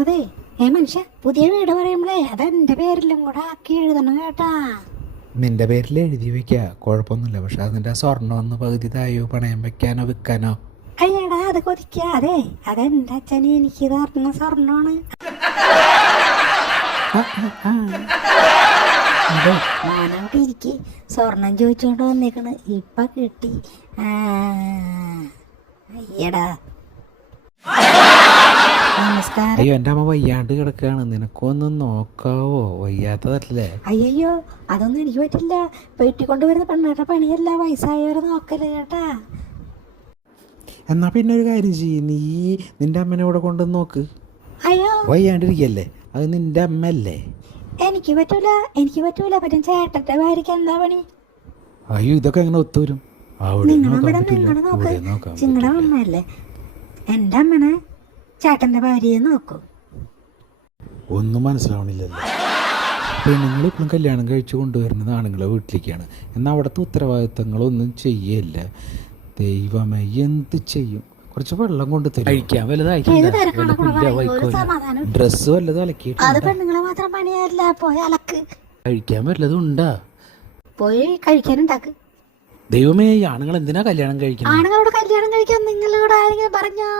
അതെ മനുഷ്യ പുതിയ വീട് പറയുമ്പോഴേ അതെന്റെ പേരിലും കൂടെ ആക്കി എഴുതണം കേട്ടാ. നിന്റെ പേരിൽ എഴുതി വെക്കുക, കുഴപ്പമൊന്നുമില്ല. പക്ഷെ അതിൻ്റെ സ്വർണ്ണം ഒന്ന് പകുതി തായോ പണയം വെക്കാനോ വിൽക്കാനോ? അയ്യടാ അത് കൊതിക്കാതെ, അതെന്റെ അച്ഛന് എനിക്ക് തർന്ന സ്വർണ്ണമാണ്. മോനോട്ട് ഇരിക്ക്, സ്വർണം ചോദിച്ചോണ്ട് വന്നേക്കണ്, ഇപ്പൊ കിട്ടി. അയ്യടാ നമസ്കാരം. അയ്യോ, എൻ്റെ അമ്മ വയ്യാണ്ട് കിടക്കുകയാണ്, നിനക്കൊന്നും നോക്കാവോ? വയ്യാത്തതല്ലേ? അയ്യോ അതൊന്നും എനിക്ക് പറ്റില്ല. വീട്ടിക്കൊണ്ടുവരുന്ന പെണ്ണുകളുടെ പണിയല്ല വയസ്സായവരെ നോക്കല് കേട്ടാ. എന്നാ പിന്നെ ഒരു കാര്യം ചെയ്യ്, നീ നിന്റെ അമ്മനെ ഇവിടെ കൊണ്ടുവന്ന് നോക്ക്. അയ്യോ വയ്യാണ്ടിരിക്കല്ലേ, അത് നിന്റെ അമ്മയല്ലേ. എനിക്ക് പറ്റൂല പറ്റും. ചേട്ടന്റെ ഭാര്യക്ക് എന്താ പണി? അയ്യോ, ഇതൊക്കെ എങ്ങനെ ഒത്തുവരും? നിങ്ങളുടെ അമ്മയല്ലേ എൻ്റെ അമ്മനെ ചേട്ടന്റെ ഭാര്യയെ നോക്കൂ. ഒന്നും മനസ്സിലാവണില്ലല്ലോ. പെണ്ണുങ്ങൾ ഇപ്പോഴും കല്യാണം കഴിച്ചു കൊണ്ടുവരുന്നത് ആണുങ്ങളെ വീട്ടിലേക്കാണ്. എന്നാൽ അവിടുത്തെ ഉത്തരവാദിത്തങ്ങളൊന്നും ചെയ്യല്ല. ദൈവമേ, എന്ത് ചെയ്യും? കുറച്ച് വെള്ളം കൊണ്ട് തരും, കഴിക്കാൻ വല്ലതായി, ഡ്രസ്സ് വല്ലതും അലക്കിയിട്ട് അത് പെണ്ണുങ്ങളെ മാത്രം പണിയല്ല, പോയി അലക്ക്. കഴിക്കാൻ വല്ലതും ഉണ്ടാ? പോയി കഴിക്കാനുണ്ടാക്ക്. ദൈവമേ, ഈ ആണുങ്ങൾ എന്തിനാ കല്യാണം കഴിക്കുന്നത്? ആണുങ്ങളോട് കല്യാണം കഴിക്കാൻ നിങ്ങളോട് ആരെങ്കിലും പറഞ്ഞോ?